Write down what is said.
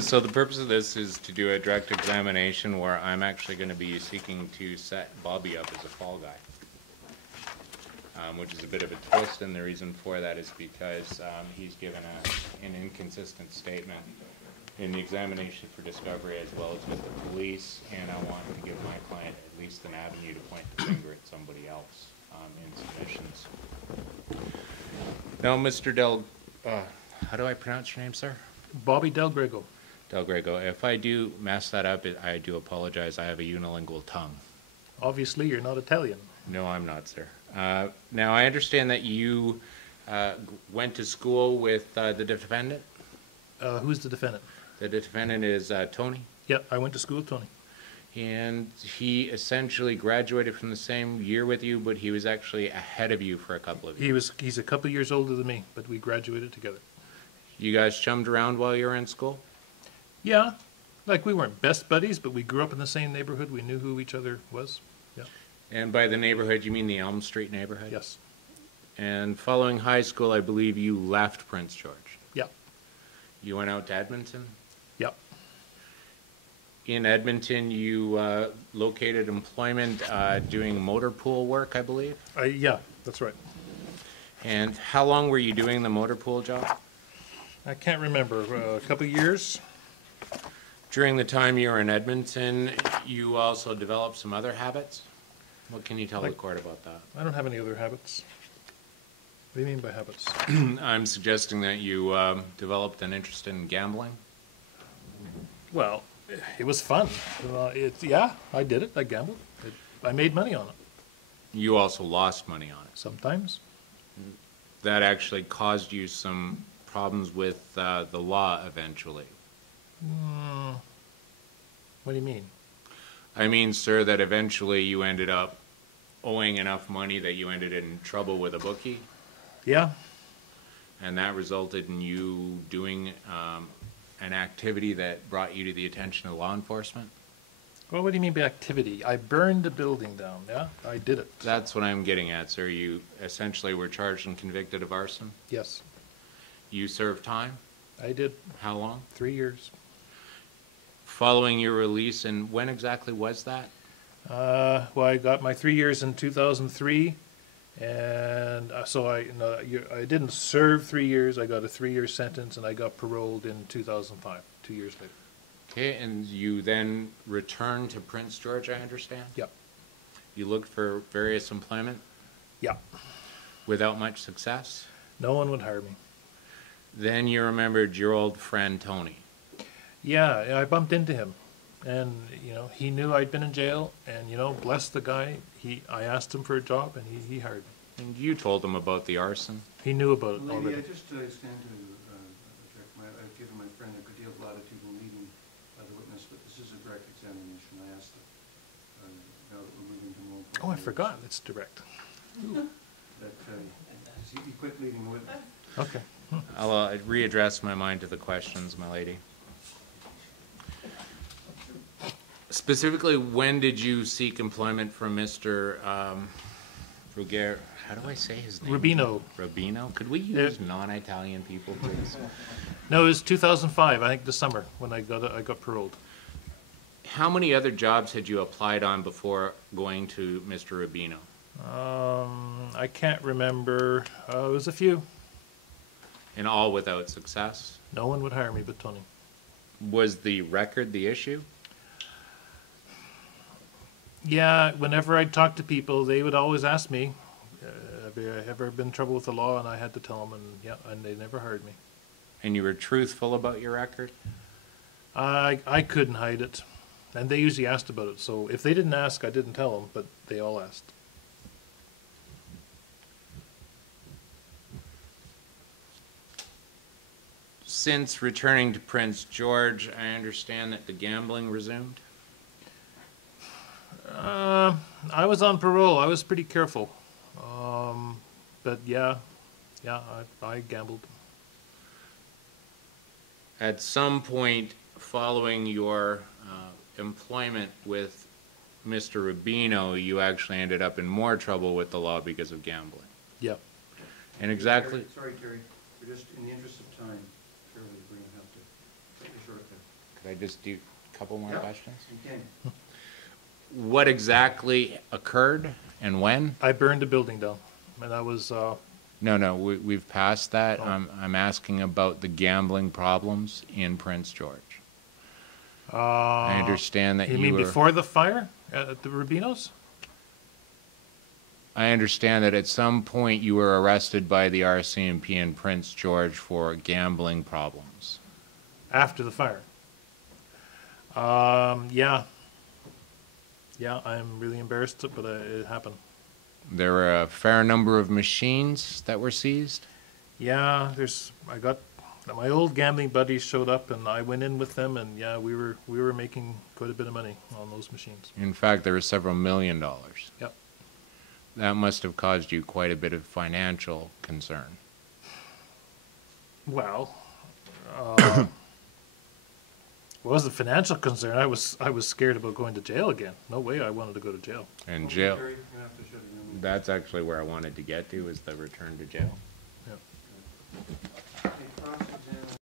So the purpose of this is to do a direct examination where I'm actually going to be seeking to set Bobby up as a fall guy, which is a bit of a twist, and the reason for that is because he's given an inconsistent statement in the examination for discovery as well as with the police, and I want to give my client at least an avenue to point the finger at somebody else in submissions. Now, Mr. how do I pronounce your name, sir? Bobby Del Grego. Del Grego. If I do mess that up, I do apologize. I have a unilingual tongue. Obviously, you're not Italian. No, I'm not, sir. Now, I understand that you went to school with the defendant? Who's the defendant? The defendant is Tony? Yeah, I went to school with Tony. And he essentially graduated from the same year with you, but he was actually ahead of you for a couple of years. He's a couple years older than me, but we graduated together. You guys chummed around while you were in school? Yeah, like we weren't best buddies, but we grew up in the same neighborhood. We knew who each other was. Yeah. And by the neighborhood, you mean the Elm Street neighborhood? Yes. And following high school, I believe you left Prince George. Yeah. You went out to Edmonton? Yeah. In Edmonton, you located employment doing motor pool work, I believe? Yeah, that's right. And how long were you doing the motor pool job? I can't remember. A couple of years. During the time you were in Edmonton, you also developed some other habits? What can you tell the court about that? I don't have any other habits. What do you mean by habits? I'm suggesting that you developed an interest in gambling. Well, it was fun. Yeah, I did it. I gambled. I made money on it. You also lost money on it. Sometimes. That actually caused you some problems with the law eventually. What do you mean? I mean, sir, that eventually you ended up owing enough money that you ended in trouble with a bookie. Yeah. And that resulted in you doing an activity that brought you to the attention of law enforcement? Well, what do you mean by activity? I burned a building down, yeah? I did it. That's what I'm getting at, sir. You essentially were charged and convicted of arson? Yes. You served time? I did. How long? 3 years. Following your release, and when exactly was that? Well, I got my 3 years in 2003, and so I didn't serve 3 years. I got a 3-year sentence, and I got paroled in 2005, 2 years later. Okay, and you then returned to Prince George, I understand? Yep. You looked for various employment? Yep. Without much success? No one would hire me. Then you remembered your old friend Tony. Yeah, I bumped into him, and he knew I'd been in jail, and bless the guy. I asked him for a job, and he hired me. And you told him about the arson? He knew about it Lady, already. I just stand to object. I've given my friend a good deal of latitude in leading the witness, but this is a direct examination. I asked that now that we're moving to more. Oh, I forgot. It's direct. That you quit leading the witness. Okay. I'll readdress my mind to the questions, my lady. Specifically, when did you seek employment from Mr. Ruger? How do I say his name? Rubino. Rubino? Could we use non-Italian people, please? No, it was 2005, I think, the summer, when I got paroled. How many other jobs had you applied on before going to Mr. Rubino? I can't remember. It was a few. And all without success? No one would hire me but Tony. Was the record the issue? Yeah, whenever I'd talk to people, they would always ask me, have you ever been in trouble with the law? And I had to tell them, and they never hired me. And you were truthful about your record? I couldn't hide it. And they usually asked about it. So if they didn't ask, I didn't tell them, but they all asked. Since returning to Prince George, I understand that the gambling resumed? I was on parole. I was pretty careful. But yeah, I gambled. At some point following your employment with Mr. Rubino, you actually ended up in more trouble with the law because of gambling. Yep. And exactly... Sorry, Terry. We're just, in the interest of time, Shirley, we're going to have to cut you short there. Could I just do a couple more Yep. questions? You can. What exactly occurred and when? I burned a building down, and I was, No, we've passed that. Oh. I'm asking about the gambling problems in Prince George. I understand that you you mean were. before the fire at the Rubino's? I understand that at some point you were arrested by the RCMP in Prince George for gambling problems. After the fire. Yeah. Yeah, I'm really embarrassed, but it happened. There were a fair number of machines that were seized. Yeah, my old gambling buddies showed up, and I went in with them, and yeah, we were making quite a bit of money on those machines. In fact, there were several $1 million. Yep. That must have caused you quite a bit of financial concern. Well, what was the financial concern? I was scared about going to jail again. No way I wanted to go to jail. And Okay, jail. Terry, you're gonna have to shut it down. That's actually where I wanted to get to, is the return to jail. Yep. Okay, cross-examine.